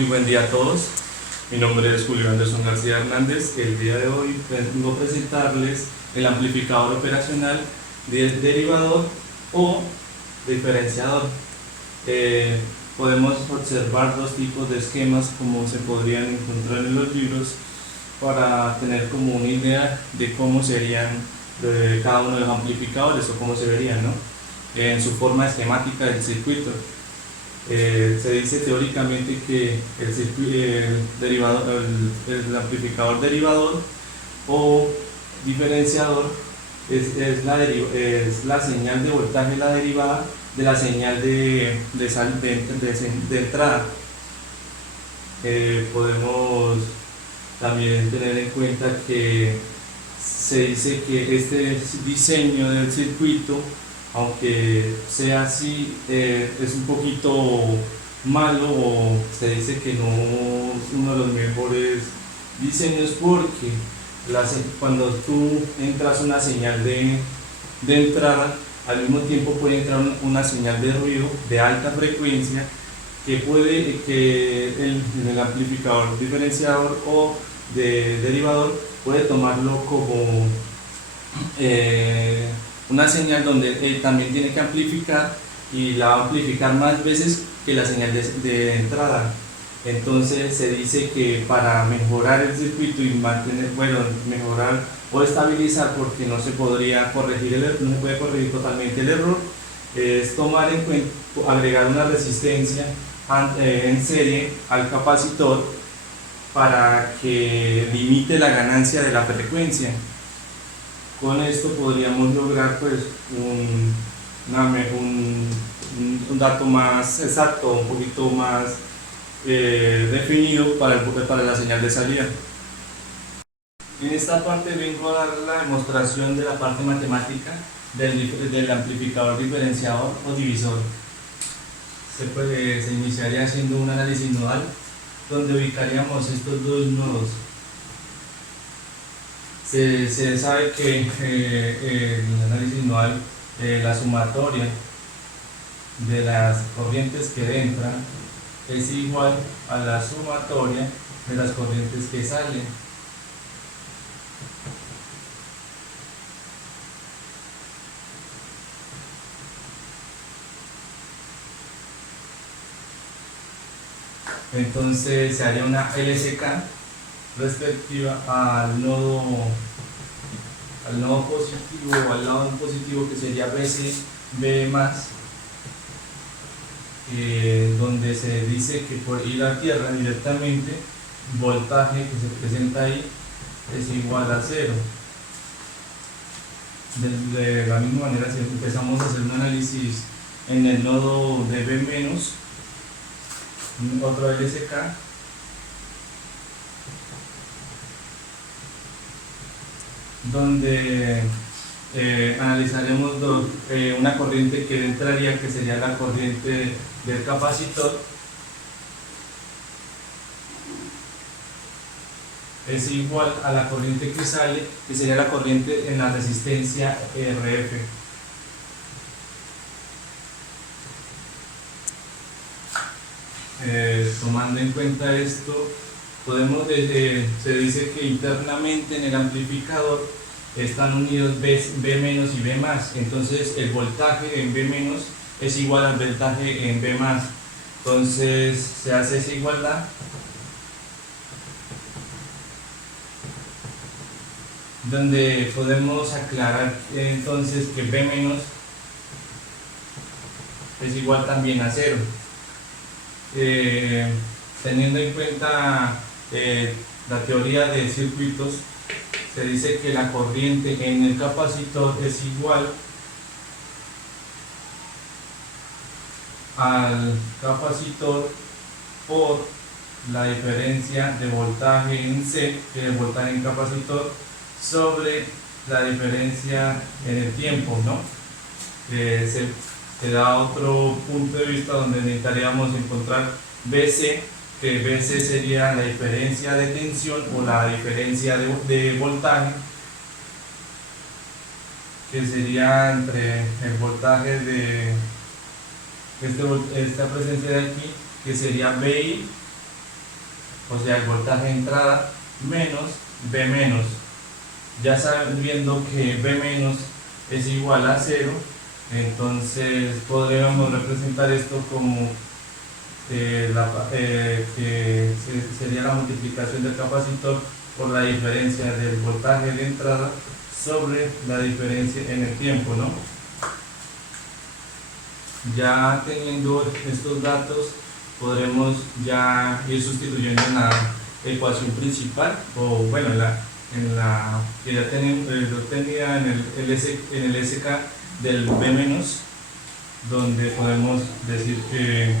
Muy buen día a todos. Mi nombre es Julio Anderson García Hernández. El día de hoy vengo a presentarles el amplificador operacional del derivador o diferenciador. Podemos observar dos tipos de esquemas como se podrían encontrar en los libros para tener como una idea de cómo serían cada uno de los amplificadores o cómo se verían, ¿no? En su forma esquemática del circuito. Se dice teóricamente que el amplificador derivador o diferenciador es la señal de voltaje, la derivada de la señal de entrada. Podemos también tener en cuenta que se dice que este diseño del circuito, aunque sea así, es un poquito malo, o se dice que no es uno de los mejores diseños, porque cuando tú entras una señal de entrada, al mismo tiempo puede entrar una señal de ruido de alta frecuencia que puede que el amplificador diferenciador o de derivador puede tomarlo como una señal donde también tiene que amplificar, y la va a amplificar más veces que la señal de entrada. Entonces se dice que para mejorar el circuito y mejorar o estabilizar, porque no se podría corregir no se puede corregir totalmente el error, es tomar en cuenta, agregar una resistencia en serie al capacitor para que limite la ganancia de la frecuencia. Con esto podríamos lograr pues un dato más exacto, un poquito más definido para la señal de salida. En esta parte vengo a dar la demostración de la parte matemática del amplificador diferenciador o divisor. Se iniciaría haciendo un análisis nodal donde ubicaríamos estos dos nodos. Se sabe que en el análisis nodal la sumatoria de las corrientes que entran es igual a la sumatoria de las corrientes que salen. Entonces se haría una LSK respectiva al nodo positivo, o al lado positivo, que sería BC más, donde se dice que por ir a tierra directamente, voltaje que se presenta ahí es igual a 0. De la misma manera, si empezamos a hacer un análisis en el nodo de B-, otro LSK, donde analizaremos una corriente que entraría, que sería la corriente del capacitor, es igual a la corriente que sale, que sería la corriente en la resistencia RF. Tomando en cuenta esto, se dice que internamente en el amplificador están unidos B- y B+, entonces el voltaje en B- es igual al voltaje en B+. Entonces se hace esa igualdad, donde podemos aclarar entonces que B- es igual también a 0. Teniendo en cuenta la teoría de circuitos, se dice que la corriente en el capacitor es igual al capacitor por la diferencia de voltaje en C, que es el voltaje en capacitor, sobre la diferencia en el tiempo, ¿no? Se da otro punto de vista donde necesitaríamos encontrar BC, que BC sería la diferencia de tensión o la diferencia de voltaje, que sería entre el voltaje de esta presencia de aquí, que sería BI, o sea el voltaje de entrada menos V menos. Ya sabiendo que V menos es igual a 0, entonces podríamos representar esto como que sería la multiplicación del capacitor por la diferencia del voltaje de entrada sobre la diferencia en el tiempo, ¿no? Ya teniendo estos datos, podremos ya ir sustituyendo en la ecuación principal, o bueno, en la que ya lo tenía en el SK del B menos, donde podemos decir que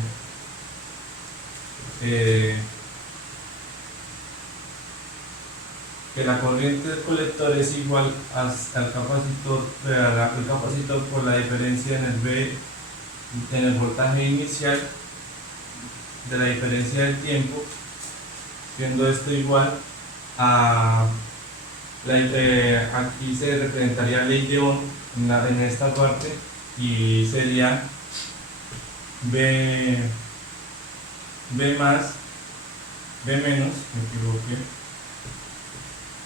la corriente del colector es igual al capacitor, el capacitor por la diferencia en el voltaje inicial de la diferencia del tiempo, siendo esto igual a aquí se representaría ley de Ohm en esta parte, y sería B más, B menos, me equivoqué,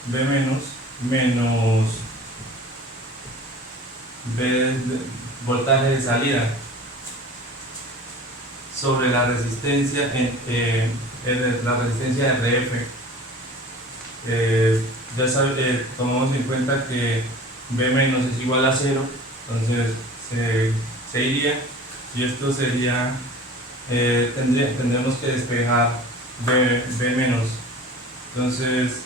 B menos menos voltaje de salida sobre la resistencia la resistencia RF. Ya tomamos en cuenta que B menos es igual a 0, entonces se iría, y esto sería, tendremos que despejar B menos. Entonces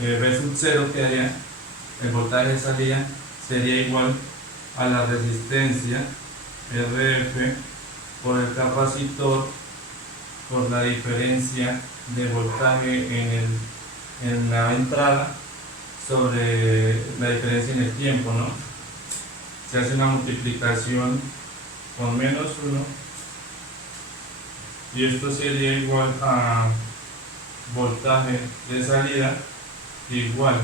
B sub 0 quedaría, el voltaje de salida sería igual a la resistencia RF por el capacitor por la diferencia de voltaje en la entrada sobre la diferencia en el tiempo, ¿no? Se hace una multiplicación con menos 1, y esto sería igual a voltaje de salida igual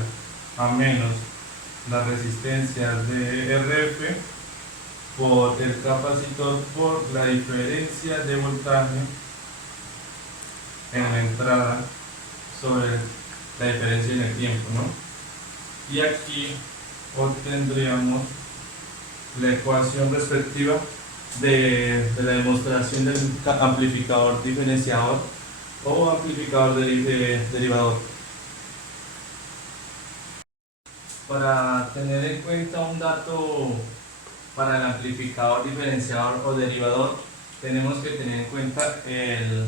a menos la resistencia de RF por el capacitor por la diferencia de voltaje en la entrada sobre la diferencia en el tiempo, ¿no? Y aquí obtendríamos la ecuación respectiva de la demostración del amplificador diferenciador o amplificador derivador. Para tener en cuenta un dato para el amplificador diferenciador o derivador, tenemos que tener en cuenta el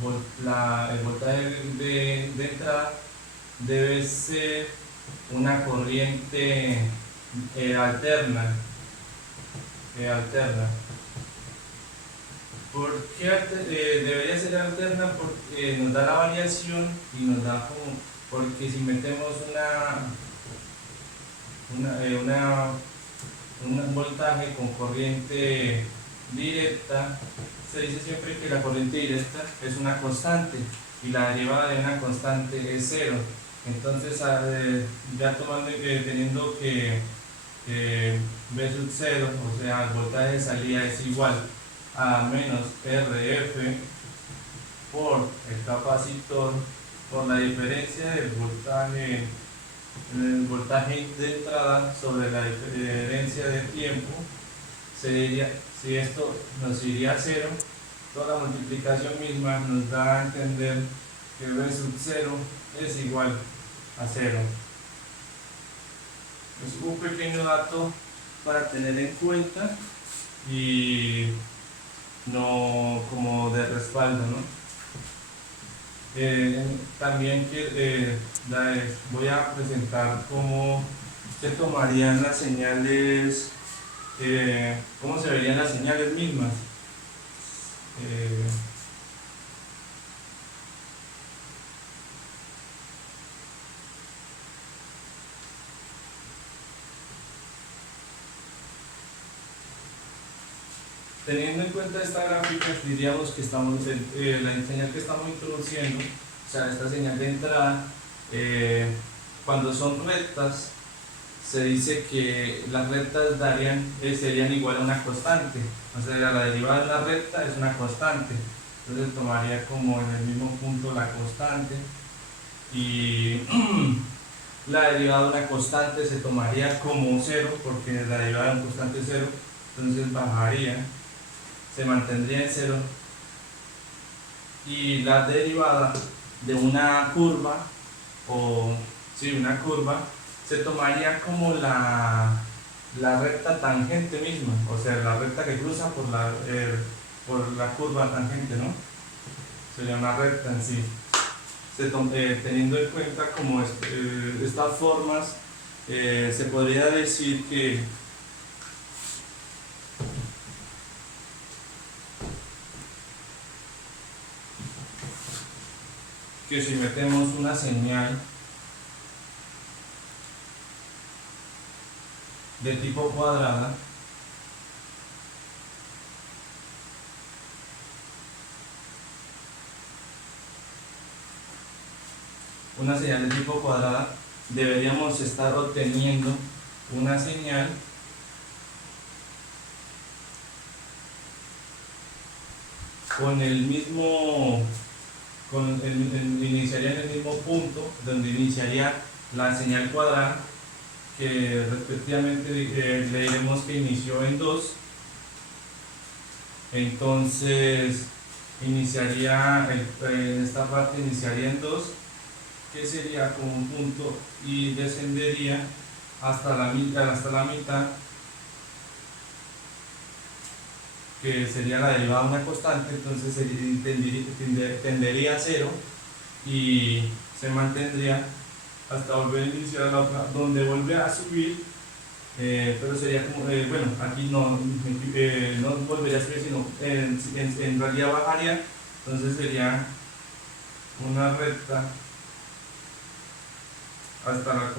voltaje de entrada debe ser una corriente alterna. ¿Por qué debería ser alterna? Porque nos da la variación y nos da como, porque si metemos un voltaje con corriente directa, se dice siempre que la corriente directa es una constante y la derivada de una constante es 0. Entonces, ya teniendo que V sub 0, o sea, el voltaje de salida es igual a menos RF por el capacitor por la diferencia del voltaje de entrada sobre la diferencia de tiempo, si esto nos iría a 0, toda la multiplicación misma nos da a entender que V sub 0 es igual a 0. Es un pequeño dato para tener en cuenta y no como de respaldo, ¿no? También voy a presentar cómo se tomarían las señales, cómo se verían las señales mismas. Teniendo en cuenta esta gráfica, diríamos que estamos la señal que estamos introduciendo, o sea, esta señal de entrada, cuando son rectas, se dice que las rectas serían igual a una constante, o sea, la derivada de una recta es una constante, entonces tomaría como en el mismo punto la constante y la derivada de una constante se tomaría como cero, porque la derivada de una constante es cero, entonces bajaría, se mantendría en cero, y la derivada de una curva, o sí, una curva, se tomaría como la recta tangente misma, o sea, la recta que cruza por la curva tangente, ¿no? Sería una recta en sí. Teniendo en cuenta como estas formas, se podría decir que si metemos una señal de tipo cuadrada, deberíamos estar obteniendo una señal con el mismo, iniciaría en el mismo punto donde iniciaría la señal cuadrada, que respectivamente le diremos que inició en 2, entonces iniciaría, esta parte iniciaría en 2, que sería como un punto, y descendería hasta la mitad, que sería la derivada de una constante, entonces tendería a 0 y se mantendría hasta volver a iniciar la otra, donde vuelve a subir, pero sería como, bueno, aquí no volvería a subir, sino en realidad bajaría, entonces sería una recta hasta la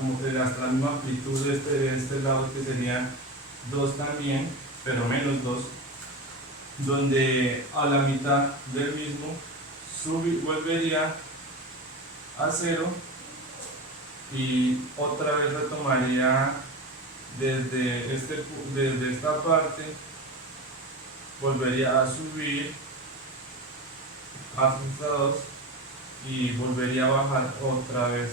misma amplitud de este lado, que sería 2 también, pero menos 2, donde a la mitad del mismo volvería a 0 y otra vez retomaría desde esta parte, volvería a subir hasta 2 y volvería a bajar otra vez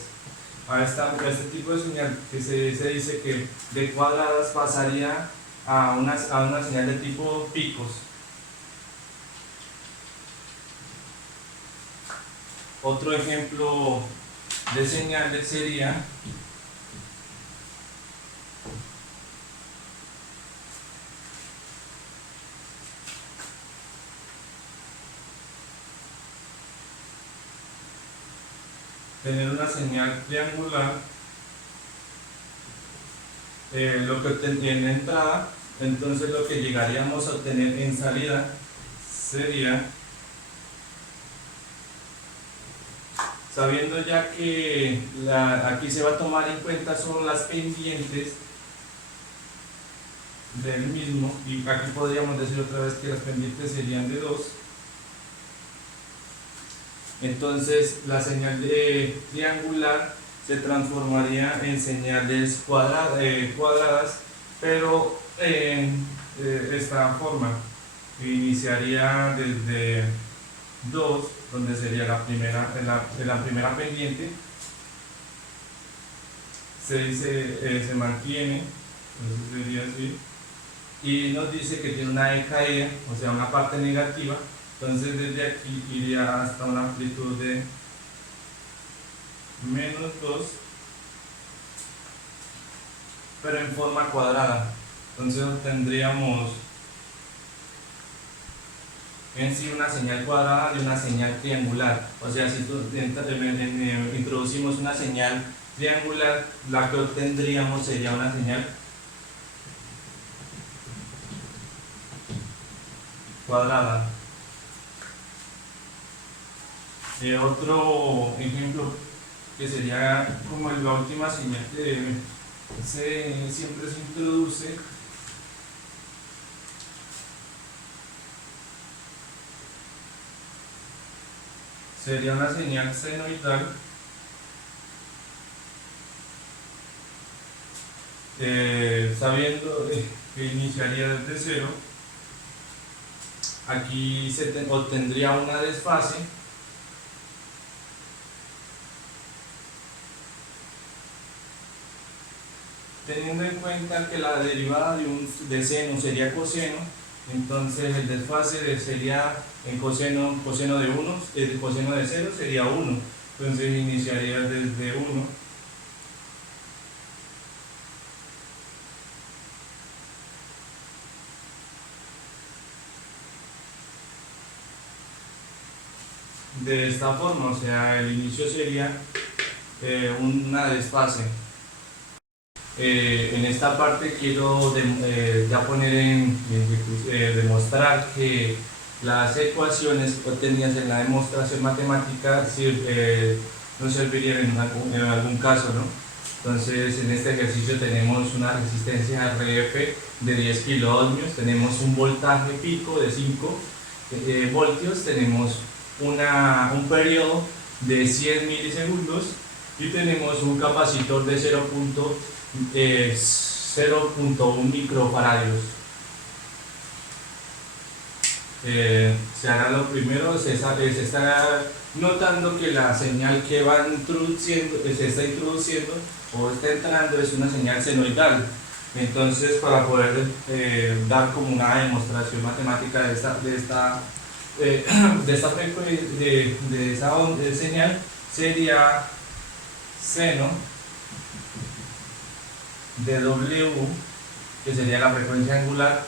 a este tipo de señal, que se dice que de cuadradas pasaría a una señal de tipo picos. Otro ejemplo de señales sería tener una señal triangular, lo que en entrada, entonces lo que llegaríamos a obtener en salida sería, sabiendo ya que aquí se va a tomar en cuenta solo las pendientes del mismo, y aquí podríamos decir otra vez que las pendientes serían de 2, entonces la señal de triangular se transformaría en señales cuadradas, pero en esta forma. Iniciaría desde 2, donde sería la primera pendiente, se mantiene, entonces sería así, y nos dice que tiene una decaída, o sea, una parte negativa, entonces desde aquí iría hasta una amplitud de menos 2, pero en forma cuadrada, entonces obtendríamos en sí una señal cuadrada de una señal triangular, o sea, si introducimos una señal triangular, la que obtendríamos sería una señal cuadrada. Otro ejemplo que sería como la última señal que siempre se introduce, sería una señal senoidal, sabiendo que iniciaría desde cero, aquí obtendría una desfase teniendo en cuenta que la derivada de seno sería coseno. Entonces el desfase sería en coseno de 1, el coseno de 0 sería 1. Entonces iniciaría desde 1. De esta forma, o sea, el inicio sería una desfase. En esta parte quiero ya poner demostrar que las ecuaciones obtenidas en la demostración matemática no servirían en algún caso, ¿no? Entonces, en este ejercicio tenemos una resistencia RF de 10 kiloohmios, tenemos un voltaje pico de 5 voltios, tenemos un periodo de 100 milisegundos y tenemos un capacitor de 0.1 microfaradios. Se hará lo primero, se está notando que la señal que se está introduciendo o está entrando es una señal senoidal. Entonces, para poder dar como una demostración matemática de esa señal, sería seno de W, que sería la frecuencia angular,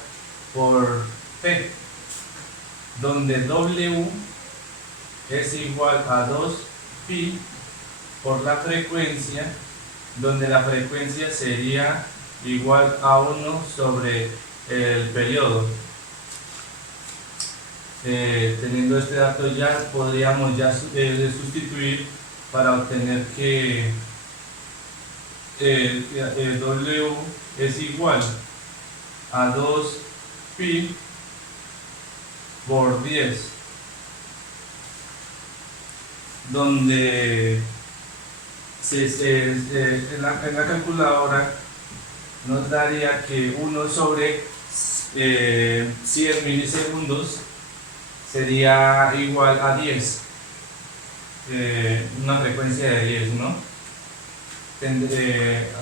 por T, donde W es igual a 2pi por la frecuencia, donde la frecuencia sería igual a 1 sobre el periodo. Teniendo este dato ya podríamos sustituir para obtener que W es igual a 2pi por 10, donde en la calculadora nos daría que 1 sobre 100 milisegundos sería igual a 10, una frecuencia de 10, ¿no?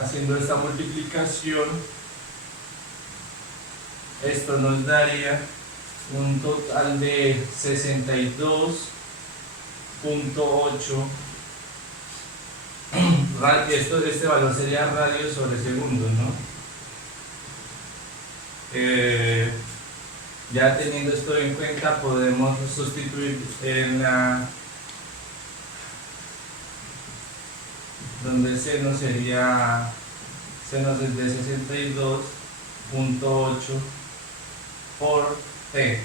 Haciendo esta multiplicación, esto nos daría un total de 62.8. Este valor sería radios sobre segundos, ¿no? Ya teniendo esto en cuenta, podemos sustituir en donde el seno sería seno de 62.8 por T.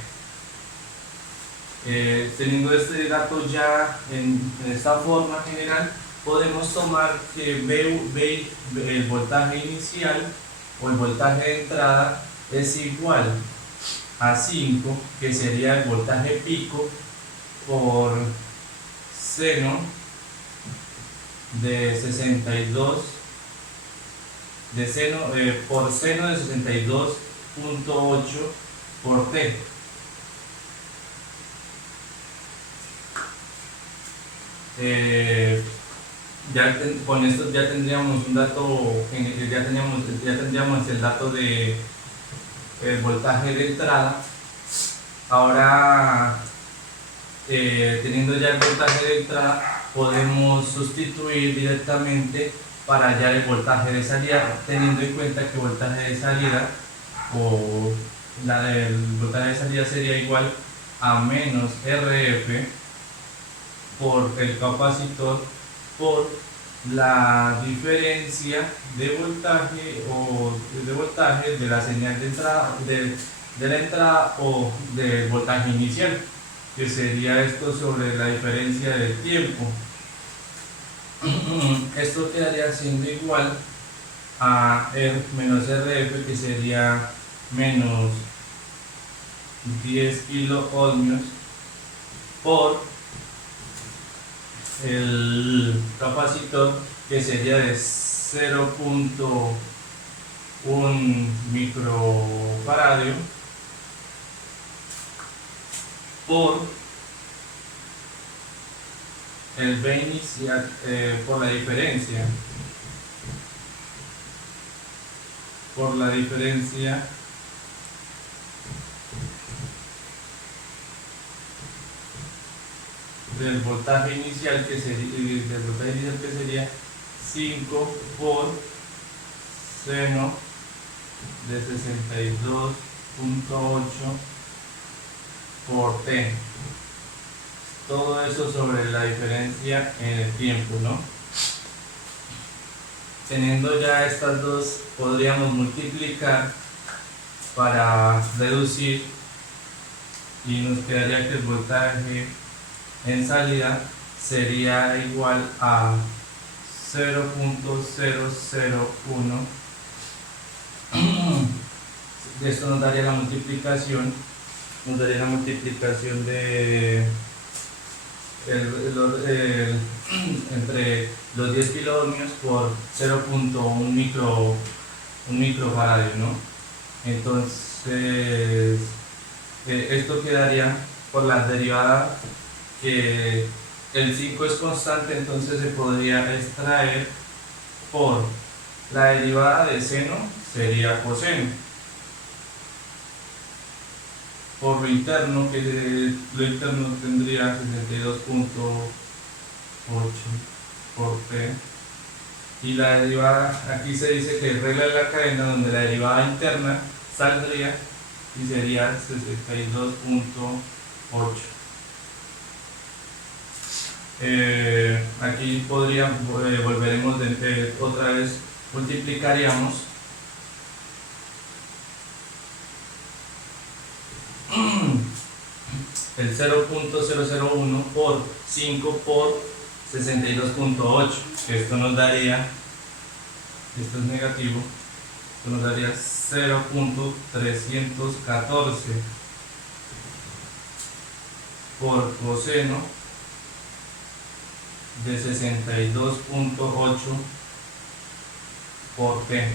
Teniendo este dato ya en esta forma general, podemos tomar que el voltaje inicial o el voltaje de entrada es igual a 5, que sería el voltaje pico, por seno de 62 por seno de 62.8 por T. Con esto ya tendríamos un dato, ya tendríamos el dato de el voltaje de entrada. Ahora, teniendo ya el voltaje de entrada, podemos sustituir directamente para hallar el voltaje de salida, teniendo en cuenta que el voltaje de salida el voltaje de salida sería igual a menos RF por el capacitor por la diferencia de voltaje de la señal de entrada de la entrada o del voltaje inicial, que sería esto sobre la diferencia del tiempo. Esto quedaría siendo igual a menos RF, que sería menos 10 kiloohmios por el capacitor, que sería de 0.1 1 microfaradio por el B inicial, por la diferencia del voltaje inicial que sería 5 por seno de 62.8 por t. Todo eso sobre la diferencia en el tiempo, ¿no? Teniendo ya estas dos, podríamos multiplicar para reducir y nos quedaría que el voltaje en salida sería igual a 0.001. Esto nos daría la multiplicación de entre los 10 kiloohmios por 0.1 microfaradio, ¿no? Entonces esto quedaría por la derivada, que el 5 es constante, entonces se podría extraer por la derivada de seno, sería coseno, por lo interno, que lo interno tendría 62.8 por t, y la derivada, aquí se dice que regla de la cadena, donde la derivada interna saldría y sería 62.8. Aquí volveremos otra vez, multiplicaríamos el 0.001 por 5 por 62.8, esto nos daría, esto es negativo, esto nos daría 0.314 por coseno de 62.8 por t.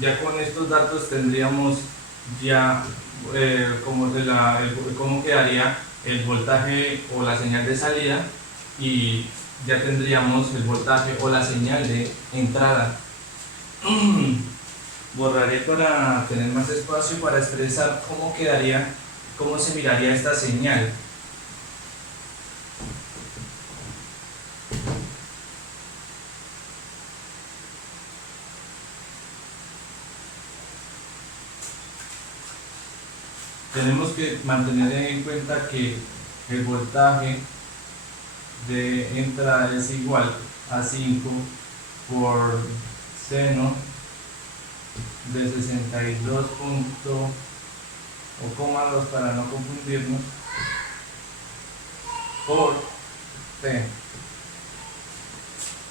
Ya con estos datos tendríamos ya cómo quedaría el voltaje o la señal de salida, y ya tendríamos el voltaje o la señal de entrada. Borraré para tener más espacio para expresar cómo quedaría, cómo se miraría esta señal. Tenemos que mantener en cuenta que el voltaje de entrada es igual a 5 por seno de 62 o coma 2 para no confundirnos por t,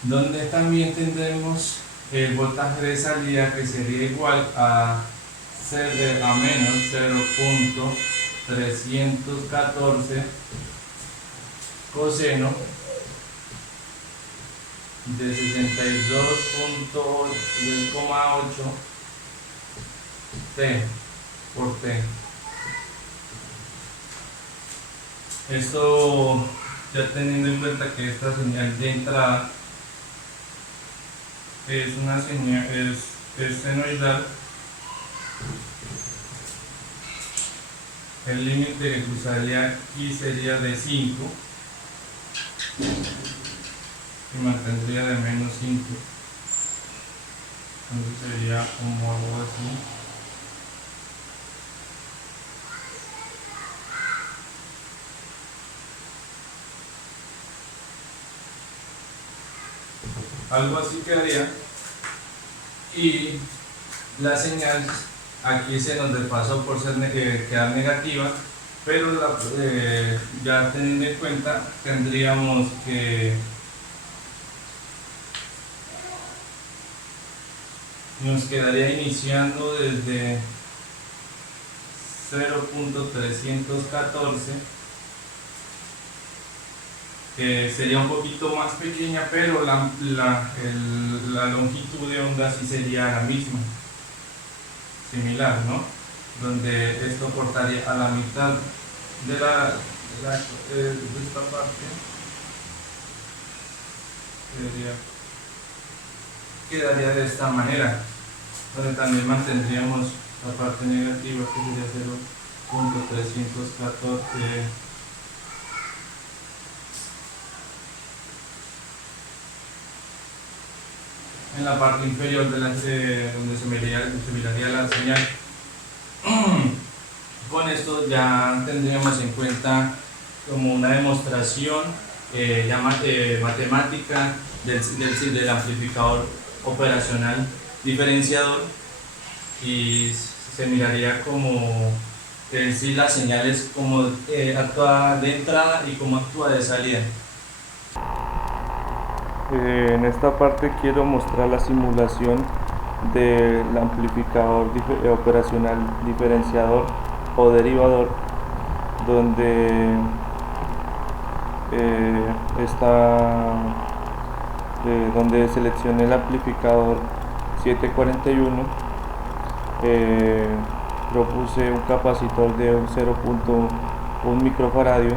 donde también tendremos el voltaje de salida, que sería igual a menos 0.314 coseno de 62.8 t por t. Esto ya teniendo en cuenta que esta señal de entrada es una señal, es senoidal, el límite que cruzaría aquí sería de 5 y mantendría de menos 5, entonces sería como algo así. Algo así quedaría, y la señal aquí se nos desfasó por quedar negativa, pero ya teniendo en cuenta, tendríamos que nos quedaría iniciando desde 0.314, que sería un poquito más pequeña, pero la longitud de onda sí sería la misma, similar, ¿no? Donde esto cortaría a la mitad de esta parte, quedaría de esta manera, donde también mantendríamos la parte negativa, que sería 0.314. En la parte inferior de donde se miraría la señal. Con esto ya tendríamos en cuenta como una demostración matemática del amplificador operacional diferenciador, y se miraría como en sí las señales, como actúa de entrada y cómo actúa de salida. En esta parte quiero mostrar la simulación del amplificador operacional diferenciador o derivador, donde donde seleccioné el amplificador 741. Propuse un capacitor de 0.1 microfaradio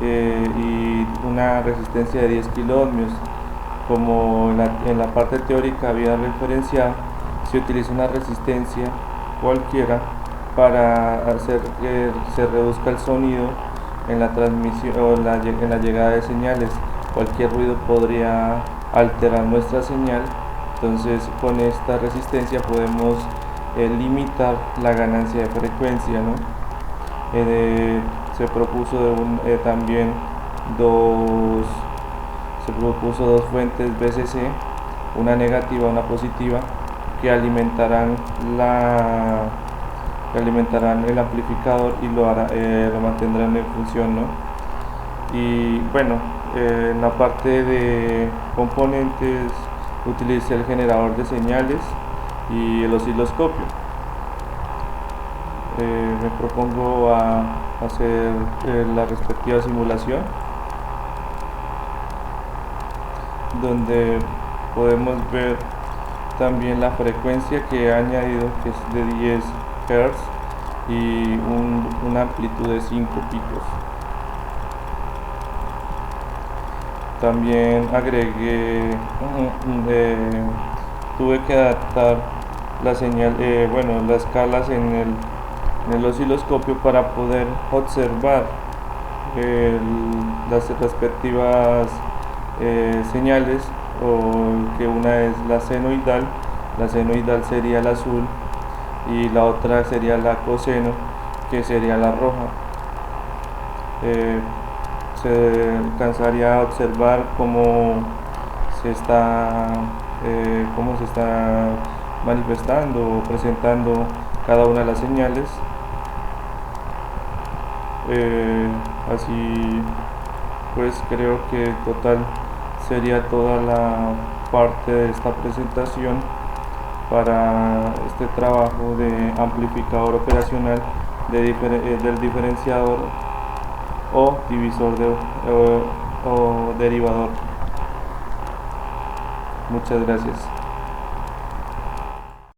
y una resistencia de 10 kiloohmios. Como en la parte teórica había referenciado, se utiliza una resistencia cualquiera para hacer que se reduzca el sonido en la transmisión o en la llegada de señales. Cualquier ruido podría alterar nuestra señal, entonces con esta resistencia podemos limitar la ganancia de frecuencia, ¿no? Se propuso también dos fuentes BCC, una negativa y una positiva, que alimentarán el amplificador y lo mantendrán en función, ¿no? Y bueno, en la parte de componentes utilicé el generador de señales y el osciloscopio. Me propongo a hacer la respectiva simulación, donde podemos ver también la frecuencia que he añadido, que es de 10 Hz y una amplitud de 5 picos. También agregué, tuve que adaptar la señal, las escalas en el osciloscopio para poder observar las respectivas señales, o que una es la senoidal sería la azul y la otra sería la coseno, que sería la roja. Se alcanzaría a observar cómo se está manifestando o presentando cada una de las señales. Así pues creo que en total sería toda la parte de esta presentación para este trabajo de amplificador operacional del diferenciador o divisor o derivador. Muchas gracias.